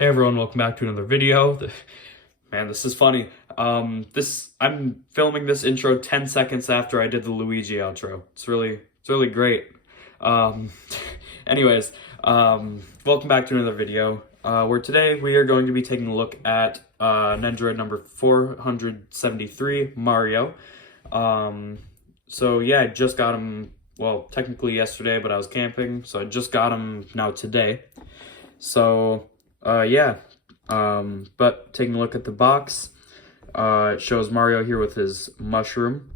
Hey everyone, welcome back to another video. Man, this is funny. I'm filming this intro 10 seconds after I did the Luigi outro. It's really great. Um, anyways, welcome back to another video. Where today we are going to be taking a look at Nendoroid number 473, Mario. So yeah, I just got him, well, technically yesterday, but I was camping, so I just got him now today. So yeah, but taking a look at the box, it shows Mario here with his mushroom.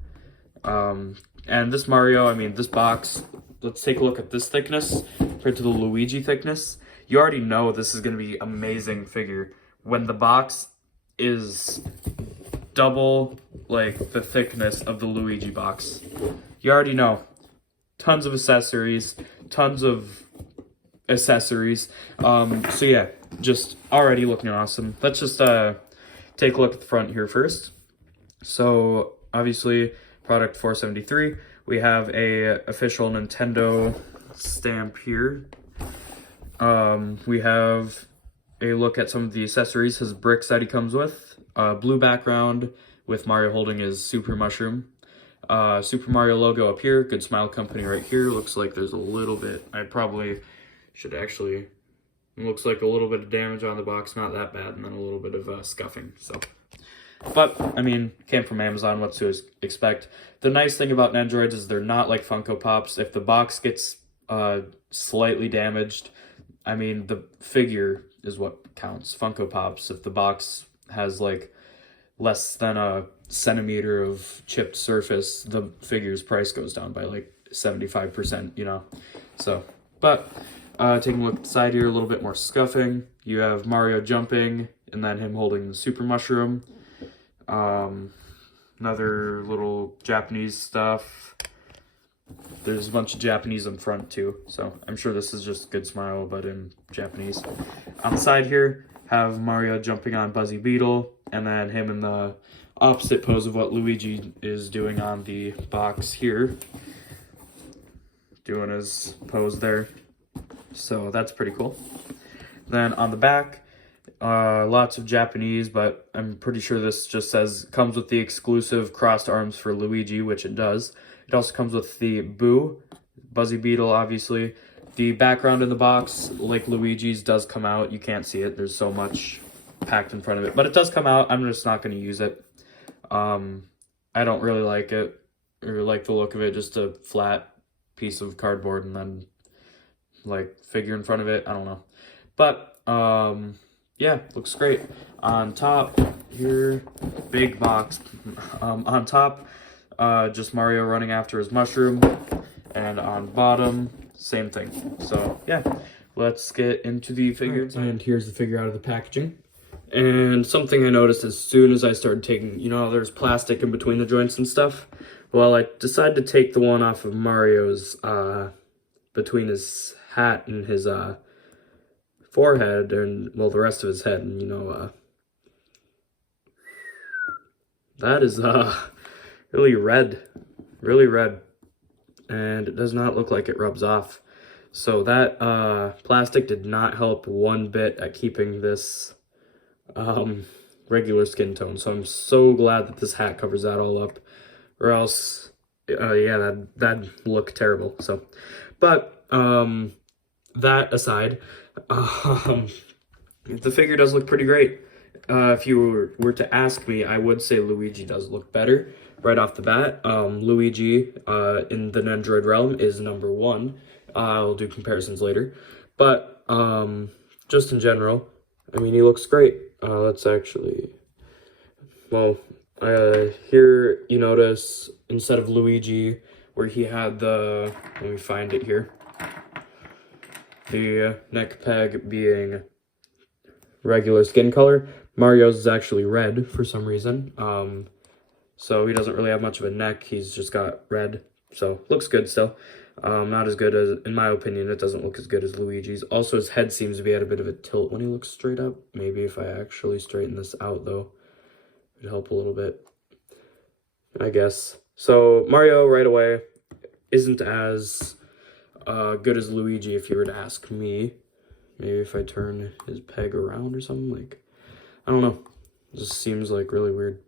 And this Mario, I mean, this box, let's take a look at this thickness compared to the Luigi thickness. You already know this is going to be amazing figure when the box is double, like, the thickness of the Luigi box. You already know. Tons of accessories, so yeah, just already looking awesome. Let's just take a look at the front here first. So obviously product 473, we have a official Nintendo stamp here. We have a look at some of the accessories, his bricks that he comes with, blue background with Mario holding his super mushroom. Super Mario logo up here, Good Smile Company right here. Looks like there's a little bit, I probably should actually, looks like a little bit of damage on the box, not that bad, and then a little bit of scuffing, so. But, I mean, came from Amazon, what to expect. The nice thing about Nendoroids is they're not like Funko Pops. If the box gets slightly damaged, I mean, the figure is what counts. Funko Pops, if the box has like less than a centimeter of chipped surface, the figure's price goes down by like 75%, you know, so. But taking a look at the side here, a little bit more scuffing. You have Mario jumping, and then him holding the super mushroom. Another little Japanese stuff. There's a bunch of Japanese in front too, so I'm sure this is just Good Smile, but in Japanese. On the side here, have Mario jumping on Buzzy Beetle, and then him in the opposite pose of what Luigi is doing on the box here. Doing his pose there. So that's pretty cool. Then on the back, lots of Japanese, but I'm pretty sure this just says, comes with the exclusive crossed arms for Luigi, which it does. It also comes with the Boo, Buzzy Beetle, obviously. The background in the box, like Luigi's, does come out. You can't see it. There's so much packed in front of it. But it does come out. I'm just not going to use it. I don't really like it, or like the look of it, just a flat piece of cardboard and then like figure in front of it. I don't know, but yeah, looks great. On top here, big box. On top, just Mario running after his mushroom, and on bottom, same thing. So yeah, let's get into the figure. And here's the figure out of the packaging. And something I noticed as soon as I started taking, you know, there's plastic in between the joints and stuff. Well, I decided to take the one off of Mario's, between his hat and his, forehead, and, well, the rest of his head, and, you know, that is, really red, and it does not look like it rubs off. So that, plastic did not help one bit at keeping this, regular skin tone. So I'm so glad that this hat covers that all up, or else, yeah, that'd look terrible. So, but, that aside, the figure does look pretty great. If you were to ask me, I would say Luigi does look better right off the bat. Luigi, in the Nendoroid realm, is number one. I'll do comparisons later. But, just in general, I mean, he looks great. Let's actually, well, here you notice, instead of Luigi, where he had the, let me find it here, the neck peg being regular skin color, Mario's is actually red for some reason. So he doesn't really have much of a neck, he's just got red, so looks good still. Not as good as, in my opinion, it doesn't look as good as Luigi's. Also, his head seems to be at a bit of a tilt when he looks straight up. Maybe if I actually straighten this out, though, it'd help a little bit, I guess. So Mario, right away, isn't as good as Luigi, if you were to ask me. Maybe if I turn his peg around or something, like, I don't know. It just seems like really weird.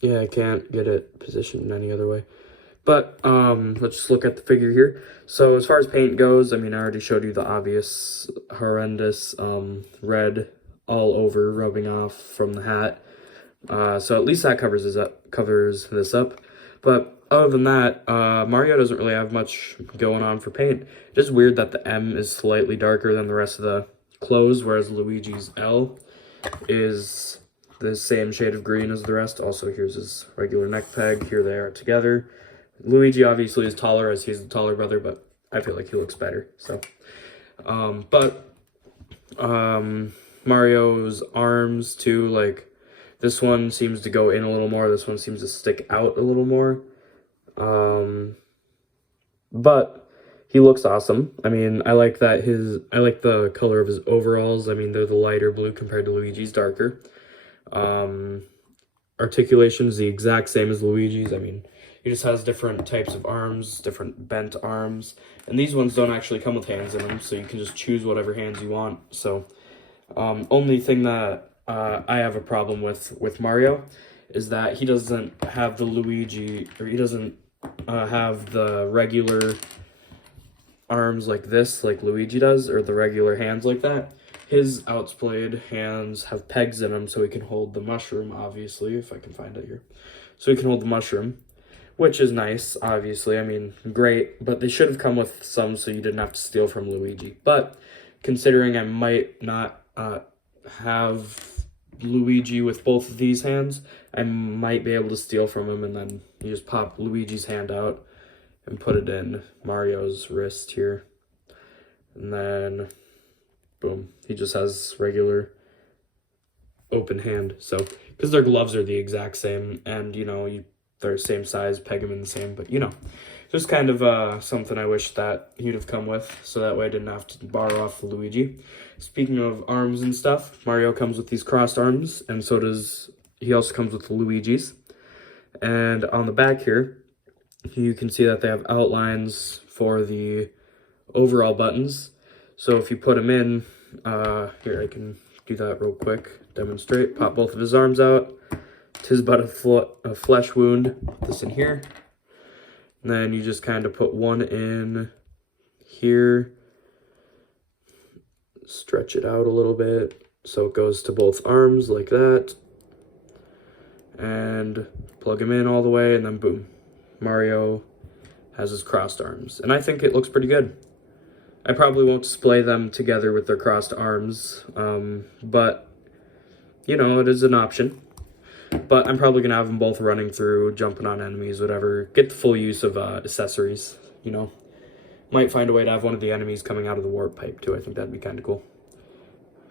Yeah, I can't get it positioned any other way. But let's just look at the figure here. So as far as paint goes, I mean, I already showed you the obvious horrendous red all over rubbing off from the hat. So at least that covers this up. But other than that, Mario doesn't really have much going on for paint. Just weird that the M is slightly darker than the rest of the clothes, whereas Luigi's L is the same shade of green as the rest. Also, here's his regular neck peg. Here they are together. Luigi obviously is taller as he's the taller brother, but I feel like he looks better. So, Mario's arms too, like, this one seems to go in a little more. This one seems to stick out a little more. But he looks awesome. I mean, I like the color of his overalls. I mean, they're the lighter blue compared to Luigi's darker. Articulation is the exact same as Luigi's. I mean, he just has different types of arms, different bent arms. And these ones don't actually come with hands in them, so you can just choose whatever hands you want. So, only thing that I have a problem with Mario is that he doesn't have the Luigi, or he doesn't have the regular arms like this, like Luigi does, or the regular hands like that. His outsplayed hands have pegs in them so he can hold the mushroom, obviously, if I can find it here. So he can hold the mushroom, which is nice, obviously. I mean, great, but they should have come with some so you didn't have to steal from Luigi. But considering I might not have Luigi with both of these hands, I might be able to steal from him, and then you just pop Luigi's hand out and put it in Mario's wrist here. And then, boom, he just has regular open hand. So, because their gloves are the exact same, and, you know, they're same size, peg them in the same, but, you know, just kind of something I wish that he'd have come with, so that way I didn't have to borrow off Luigi. Speaking of arms and stuff, Mario comes with these crossed arms, and so does, he also comes with Luigi's. And on the back here, you can see that they have outlines for the overall buttons. So if you put them in, here, I can do that real quick, demonstrate, pop both of his arms out. 'Tis but a flesh wound, put this in here. And then you just kind of put one in here, stretch it out a little bit so it goes to both arms like that, and plug him in all the way, and then boom, Mario has his crossed arms. And I think it looks pretty good. I probably won't display them together with their crossed arms, but, you know, it is an option. But I'm probably going to have them both running through, jumping on enemies, whatever. Get the full use of accessories, you know. Might find a way to have one of the enemies coming out of the warp pipe, too. I think that'd be kind of cool.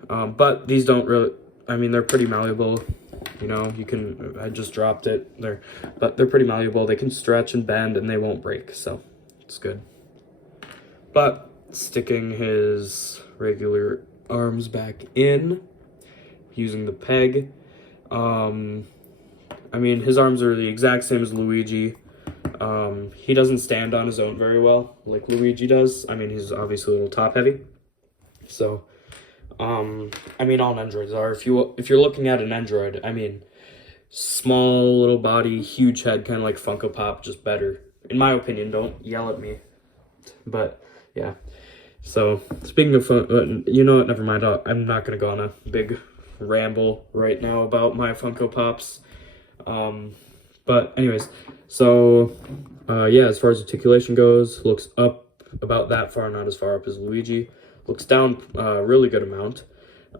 But these don't really, I mean, they're pretty malleable. You know, you can, I just dropped it there. But they're pretty malleable. They can stretch and bend, and they won't break, so it's good. But sticking his regular arms back in, using the peg. I mean, his arms are the exact same as Luigi. He doesn't stand on his own very well, like Luigi does. I mean, he's obviously a little top-heavy. So, I mean, all Nendoroids are. If you're looking at an Nendoroid, I mean, small little body, huge head, kind of like Funko Pop, just better. In my opinion, don't yell at me. But, yeah. So, speaking of fun, you know what, never mind. I'm not going to go on a big ramble right now about my Funko Pops. But anyways, so yeah, as far as articulation goes, looks up about that far, not as far up as Luigi. Looks down a really good amount.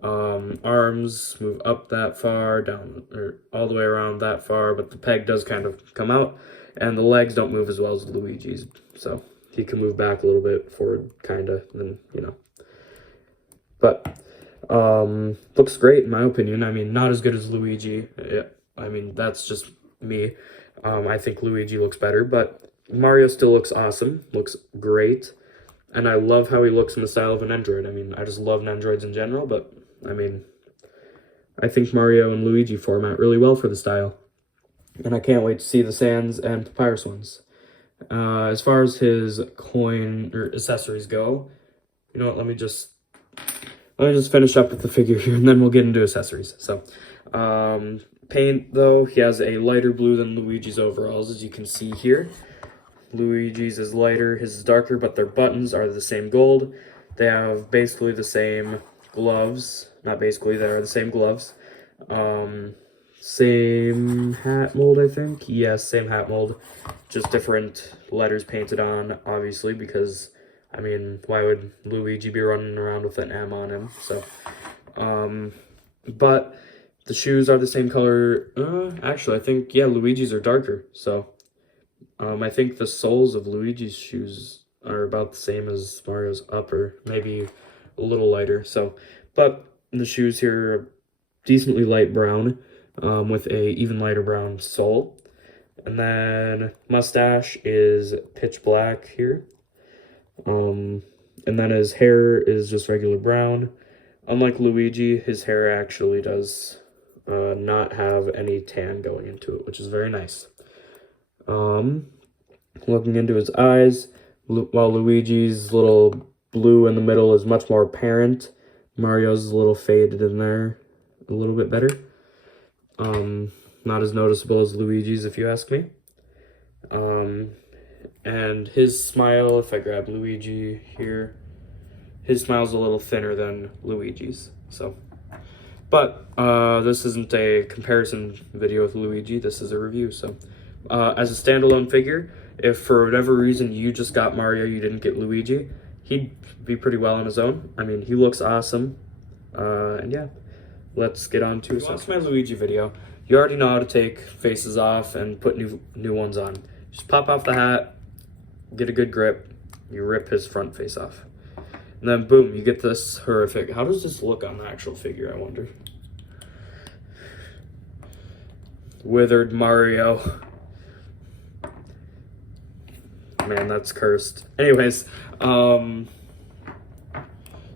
Arms move up that far, down, or all the way around that far, but the peg does kind of come out, and the legs don't move as well as Luigi's, so he can move back a little bit forward, kind of, and you know. But looks great in my opinion. I mean, not as good as Luigi. Yeah, I mean, that's just me. I think Luigi looks better, but Mario still looks awesome. Looks great. And I love how he looks in the style of an Nendoroid. I mean, I just love Nendoroids in general, but I mean, I think Mario and Luigi format really well for the style. And I can't wait to see the Sans and Papyrus ones. As far as his coin or accessories go, you know what, let me just finish up with the figure here, and then we'll get into accessories. So, paint, though, he has a lighter blue than Luigi's overalls, as you can see here. Luigi's is lighter, his is darker, but their buttons are the same gold. They have basically the same gloves. Not basically, they are the same gloves. Same hat mold, I think. Yes, same hat mold. Just different letters painted on, obviously, because, I mean, why would Luigi be running around with an M on him? So, but the shoes are the same color. Actually, I think, yeah, Luigi's are darker. So, I think the soles of Luigi's shoes are about the same as Mario's upper, maybe a little lighter. So, but the shoes here are decently light brown, with a even lighter brown sole. And then mustache is pitch black here. And then his hair is just regular brown. Unlike Luigi, his hair actually does not have any tan going into it, which is very nice. Looking into his eyes, while Luigi's little blue in the middle is much more apparent, Mario's is a little faded in there a little bit better. Not as noticeable as Luigi's, if you ask me. And his smile, if I grab Luigi here, his smile's a little thinner than Luigi's. So, but this isn't a comparison video with Luigi. This is a review. So, as a standalone figure, if for whatever reason you just got Mario, you didn't get Luigi, he'd be pretty well on his own. I mean, he looks awesome. And yeah, let's get on to my Luigi video. You already know how to take faces off and put new ones on. Just pop off the hat, get a good grip, you rip his front face off. And then boom, you get this horrific. How does this look on the actual figure, I wonder? Withered Mario. Man, that's cursed. Anyways,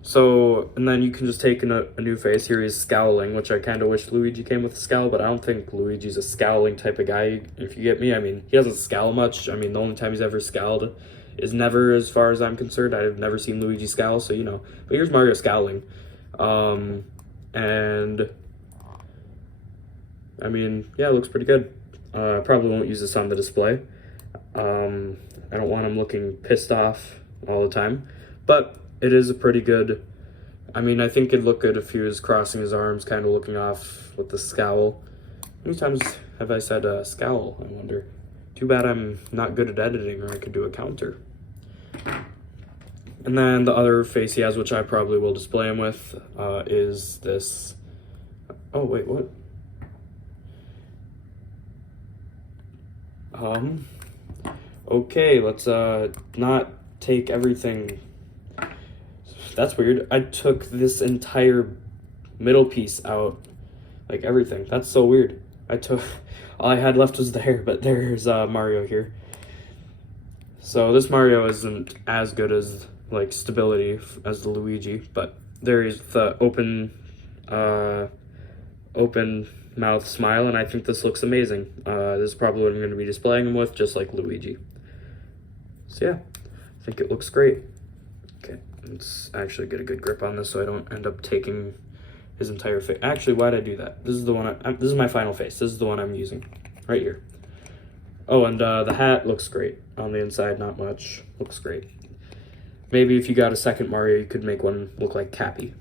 so, and then you can just take a new face. Here he's scowling, which I kind of wish Luigi came with a scowl, but I don't think Luigi's a scowling type of guy, if you get me. I mean, he doesn't scowl much. I mean, the only time he's ever scowled is never, as far as I'm concerned. I've never seen Luigi scowl, so, you know. But here's Mario scowling. And, I mean, yeah, it looks pretty good. I probably won't use this on the display. I don't want him looking pissed off all the time, but it is a pretty good, I mean, I think it'd look good if he was crossing his arms, kind of looking off with the scowl. How many times have I said scowl, I wonder? Too bad I'm not good at editing, or I could do a counter. And then the other face he has, which I probably will display him with, is this, oh wait, what? Okay, let's not take everything. That's weird. I took this entire middle piece out, like everything. That's so weird. All I had left was the hair, but there's Mario here. So this Mario isn't as good as, like, stability as the Luigi, but there is the open mouth smile, and I think this looks amazing. This is probably what I'm going to be displaying him with, just like Luigi. So yeah, I think it looks great. Okay, let's actually get a good grip on this so I don't end up taking his entire face. Actually, why'd I do that? This is the one, this is my final face. This is the one I'm using, right here. Oh, and the hat looks great. On the inside, not much. Looks great. Maybe if you got a second Mario, you could make one look like Cappy.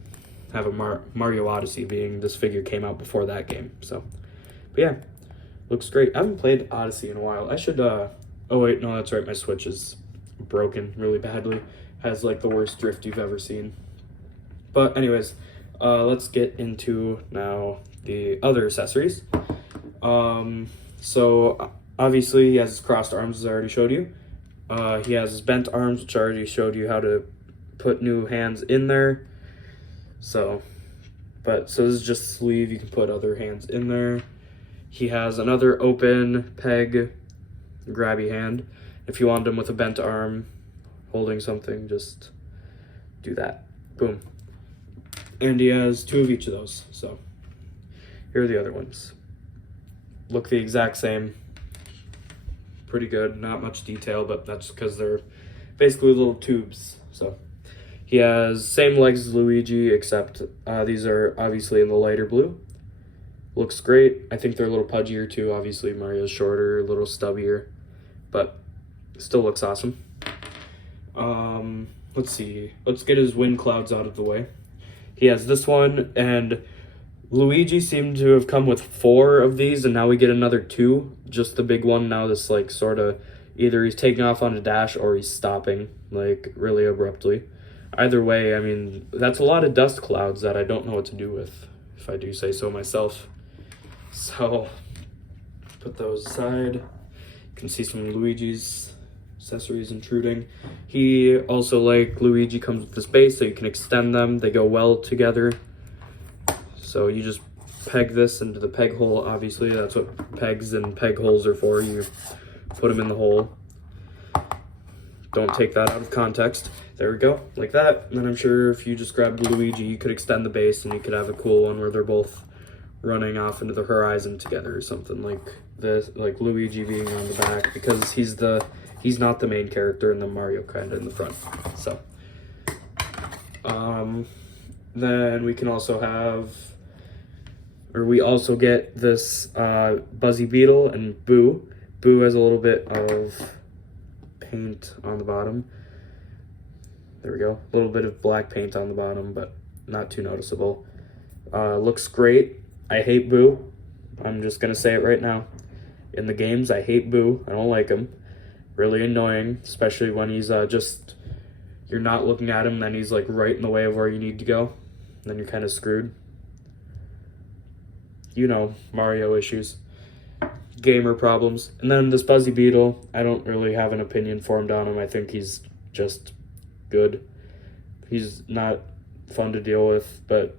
Have a Mario Odyssey, being this figure came out before that game. So, but yeah, looks great. I haven't played Odyssey in a while. I should, oh wait, no, that's right. My Switch is broken really badly. Has like the worst drift you've ever seen. But anyways, let's get into now the other accessories. So obviously he has his crossed arms, as I already showed you. He has his bent arms, which I already showed you how to put new hands in there. So this is just sleeve. You can put other hands in there. He has another open peg grabby hand. If you want him with a bent arm holding something, just do that. Boom. And he has two of each of those. So here are the other ones. Look the exact same. pretty good. Not much detail, but that's because they're basically little tubes. So he has same legs as Luigi, except these are obviously in the lighter blue. Looks great. I think they're a little pudgier too. Obviously Mario's shorter, a little stubbier, but still looks awesome. Let's see. Let's get his wind clouds out of the way. He has this one, and Luigi seemed to have come with 4 of these, and now we get another 2. Just the big one now. This like sort of either he's taking off on a dash or he's stopping like really abruptly. Either way, I mean, that's a lot of dust clouds that I don't know what to do with, if I do say so myself. So put those aside. You can see some Luigi's accessories intruding. He also, like Luigi, comes with this base so you can extend them. They go well together. So you just peg this into the peg hole. Obviously that's what pegs and peg holes are for. You put them in the hole. Don't take that out of context. There we go, like that. And then I'm sure if you just grabbed Luigi, you could extend the base and you could have a cool one where they're both running off into the horizon together or something like this, like Luigi being on the back, because he's not the main character and then Mario kind of in the front. So then we can also have, or we also get this Buzzy Beetle and Boo. Boo has a little bit of paint on the bottom. There we go, a little bit of black paint on the bottom, but not too noticeable. Looks great. I hate Boo. I'm just gonna say it right now. In the games, I hate Boo. I don't like him. Really annoying, especially when he's just, you're not looking at him, then he's like right in the way of where you need to go. And then you're kind of screwed. You know, Mario issues. Gamer problems. And then this Buzzy Beetle, I don't really have an opinion formed on him. I think he's just good. He's not fun to deal with, but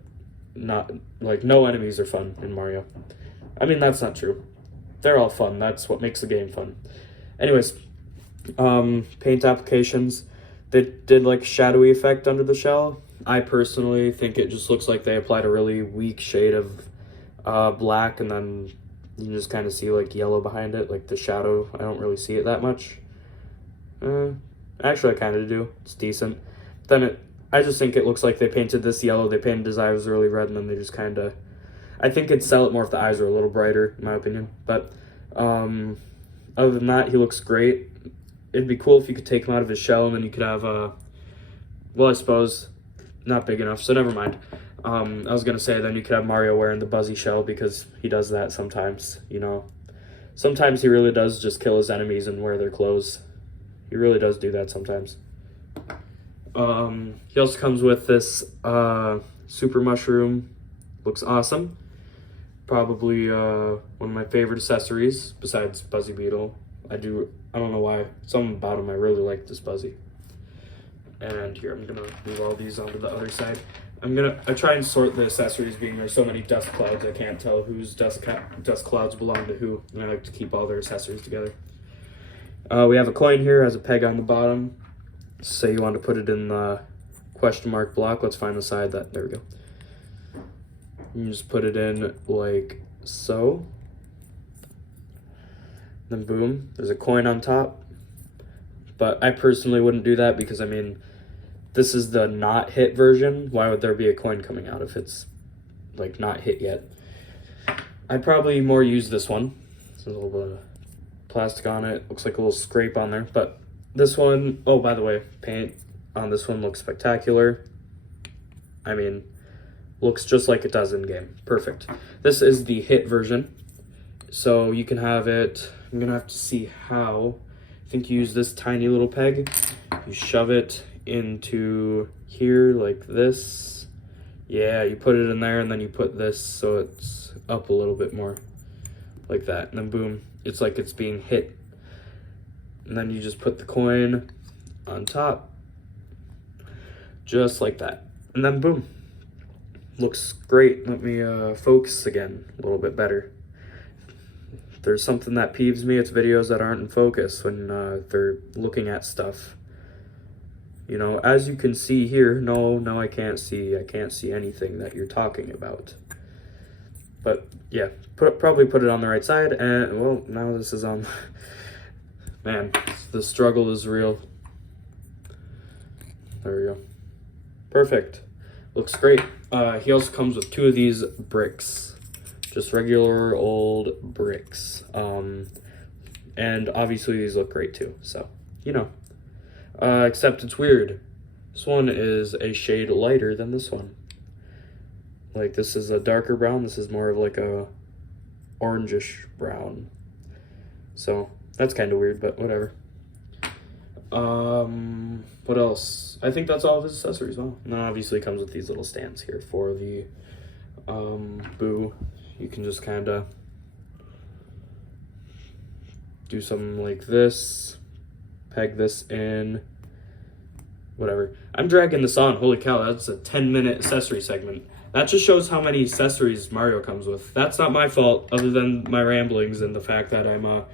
not, like, no enemies are fun in Mario. I mean, that's not true. They're all fun. That's what makes the game fun. Anyways, paint applications. They did like shadowy effect under the shell. I personally think it just looks like they applied a really weak shade of black, and then you just kind of see like yellow behind it, like the shadow. I don't really see it that much. Actually, I kind of do. It's decent. Then I just think it looks like they painted this yellow, they painted his eyes really red, and then they just kind of, I think it'd sell it more if the eyes were a little brighter, in my opinion. But other than that, he looks great. It'd be cool if you could take him out of his shell, and then you could have, well, I suppose, not big enough, so never mind. I was going to say then you could have Mario wearing the Buzzy shell, because he does that sometimes, you know. Sometimes he really does just kill his enemies and wear their clothes. He really does do that sometimes. He also comes with this Super Mushroom. Looks awesome. Probably one of my favorite accessories besides Buzzy Beetle. I don't know why. Something about him, I really like this Buzzy. And here, I'm gonna move all these onto the other side. I try and sort the accessories, being there's so many dust clouds, I can't tell whose dust clouds belong to who, and I like to keep all their accessories together. We have a coin here, has a peg on the bottom. Say you want to put it in the question mark block. Let's find the side that, there we go. You just put it in like so. Then boom, there's a coin on top. But I personally wouldn't do that because, I mean, this is the not hit version. Why would there be a coin coming out if it's like not hit yet? I'd probably more use this one. There's a little bit of plastic on it. Looks like a little scrape on there. But this one, oh, by the way, paint on this one looks spectacular. I mean, looks just like it does in game. Perfect. This is the hit version. So you can have it, I'm gonna have to see how. I think you use this tiny little peg. You shove it into here like this. Yeah, you put it in there, and then you put this so it's up a little bit more. Like that, and then boom, it's like it's being hit. And then you just put the coin on top. Just like that. And then boom. Looks great. Let me focus again a little bit better. If there's something that peeves me, it's videos that aren't in focus when they're looking at stuff. You know, as you can see here, no, I can't see anything that you're talking about. But yeah, probably put it on the right side, and well, now this is on, Man, the struggle is real. There we go. Perfect. Looks great. He also comes with 2 of these bricks. Just regular old bricks. And obviously these look great too. So, you know. Except it's weird. This one is a shade lighter than this one. Like, this is a darker brown. This is more of like a orangish brown. So, that's kind of weird, but whatever. What else? I think that's all of his accessories. Oh, and then obviously comes with these little stands here for the Boo. You can just kind of do something like this, peg this in, whatever. I'm dragging this on. Holy cow, that's a 10-minute accessory segment. That just shows how many accessories Mario comes with. That's not my fault, other than my ramblings and the fact that I'm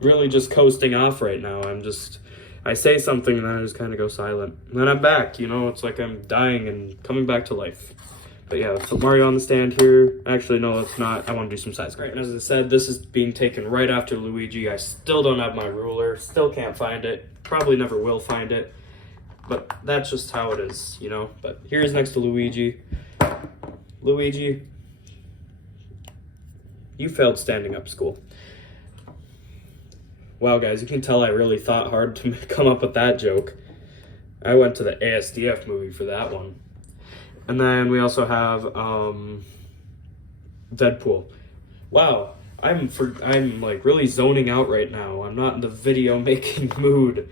really just coasting off right now. I say something and then I just kind of go silent. And then I'm back, you know, it's like I'm dying and coming back to life. But yeah, so Mario on the stand here. Actually, no, it's not. I want to do some size. Right, and as I said, this is being taken right after Luigi. I still don't have my ruler. Still can't find it. Probably never will find it. But that's just how it is, you know. But here's next to Luigi. Luigi, you failed standing up school. Wow, guys, you can tell I really thought hard to come up with that joke. I went to the ASDF movie for that one. And then we also have Deadpool. Wow, I'm like really zoning out right now. I'm not in the video making mood.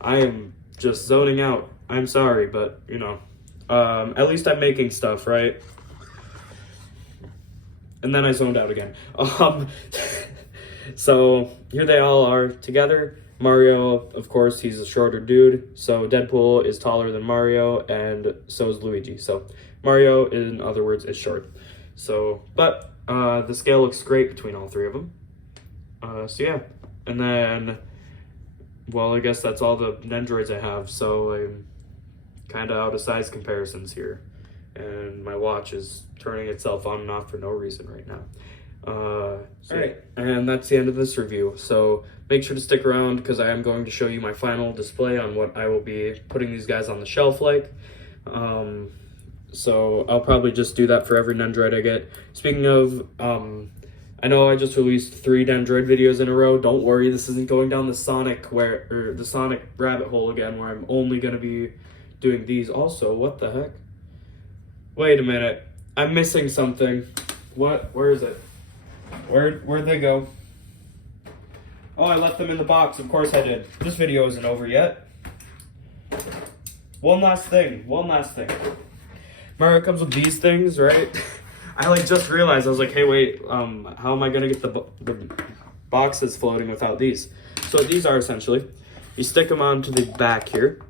I am just zoning out. I'm sorry, but you know, at least I'm making stuff, right? And then I zoned out again. So here they all are together. Mario, of course, he's a shorter dude. So Deadpool is taller than Mario, and so is Luigi. So Mario, in other words, is short. So, but the scale looks great between all 3 of them. So yeah, and then, well, I guess that's all the Nendoroids I have. So I'm kind of out of size comparisons here, and my watch is turning itself on and off for no reason right now. Alright, and that's the end of this review. So make sure to stick around because I am going to show you my final display on what I will be putting these guys on the shelf like. So I'll probably just do that for every Nendoroid I get. Speaking of, I know I just released 3 Nendoroid videos in a row. Don't worry, this isn't going down the Sonic rabbit hole again, where I'm only going to be doing these. Also, what the heck? Wait a minute, I'm missing something. What? Where is it? Where'd they go? Oh, I left them in the box. Of course I did. This video isn't over yet. One last thing. Mario comes with these things, right? I just realized, I was like, hey, wait, how am I gonna get the boxes floating without these? So these are essentially, you stick them onto the back here,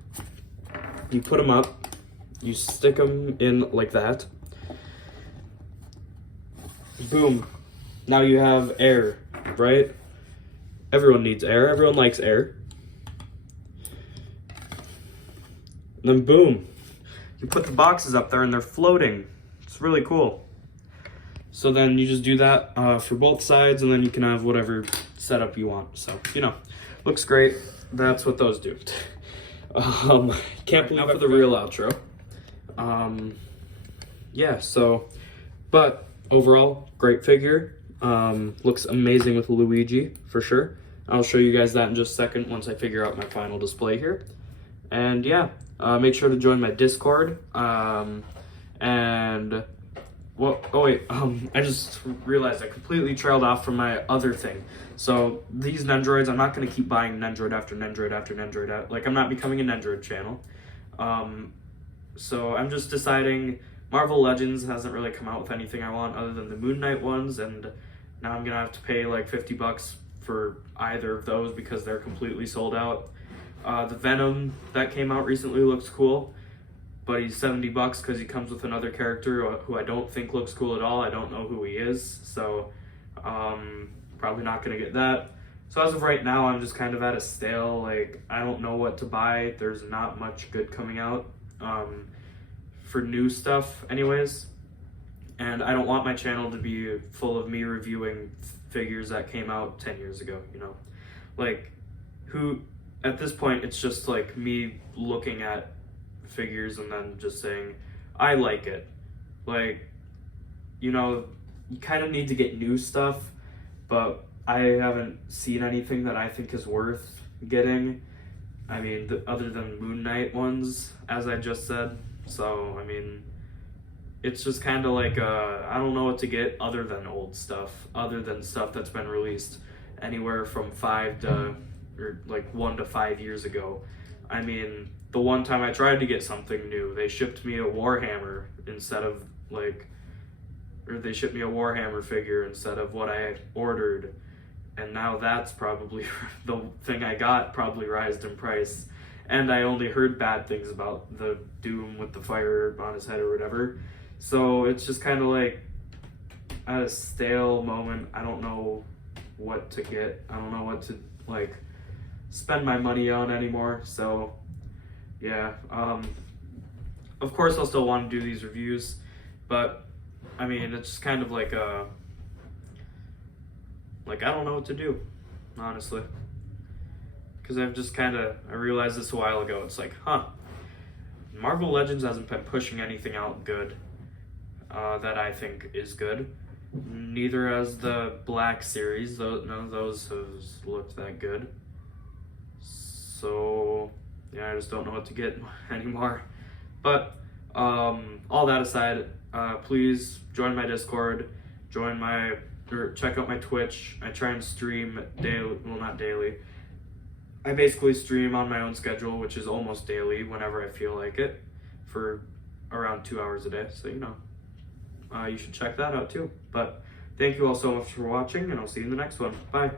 you put them up, you stick them in like that, boom. Now you have air, right? Everyone needs air. Everyone likes air. And then boom, you put the boxes up there and they're floating. It's really cool. So then you just do that for both sides, and then you can have whatever setup you want. So, you know, looks great. That's what those do. Can't believe for the real outro. Yeah, so, but overall, great figure. Looks amazing with Luigi, for sure. I'll show you guys that in just a second once I figure out my final display here. And yeah, make sure to join my Discord. And, well, oh wait, I just realized I completely trailed off from my other thing. So these Nendoroids, I'm not going to keep buying Nendoroid after Nendoroid after Nendoroid. Like, I'm not becoming a Nendoroid channel. So I'm just deciding, Marvel Legends hasn't really come out with anything I want other than the Moon Knight ones, and now I'm going to have to pay like $50 for either of those because they're completely sold out. The Venom that came out recently looks cool, but he's $70 because he comes with another character who I don't think looks cool at all. I don't know who he is, so probably not going to get that. So as of right now, I'm just kind of at a stale, like, I don't know what to buy. There's not much good coming out for new stuff anyways. And I don't want my channel to be full of me reviewing figures that came out 10 years ago, you know? Like, who, at this point, it's just like me looking at figures and then just saying, I like it. Like, you know, you kind of need to get new stuff, but I haven't seen anything that I think is worth getting. I mean, other than Moon Knight ones, as I just said. So, I mean, it's just kind of like, I don't know what to get other than old stuff, other than stuff that's been released anywhere from 1 to 5 years ago. I mean, the one time I tried to get something new, they shipped me a Warhammer instead of they shipped me a Warhammer figure instead of what I ordered. And now that's probably the thing I got probably rised in price. And I only heard bad things about the Doom with the fire on his head or whatever. So it's just kind of like at a stale moment. I don't know what to get. I don't know what to like spend my money on anymore. So yeah, of course I'll still want to do these reviews, but I mean, it's just kind of like I don't know what to do, honestly. Because I've just I realized this a while ago. It's like, Marvel Legends hasn't been pushing anything out good that I think is good. Neither has the Black series. None of those have looked that good. So, yeah, I just don't know what to get anymore. But, all that aside, please join my Discord, check out my Twitch. I try and stream daily, well, not daily. I basically stream on my own schedule, which is almost daily whenever I feel like it, for around 2 hours a day. So, you know, you should check that out too. But thank you all so much for watching, and I'll see you in the next one. Bye.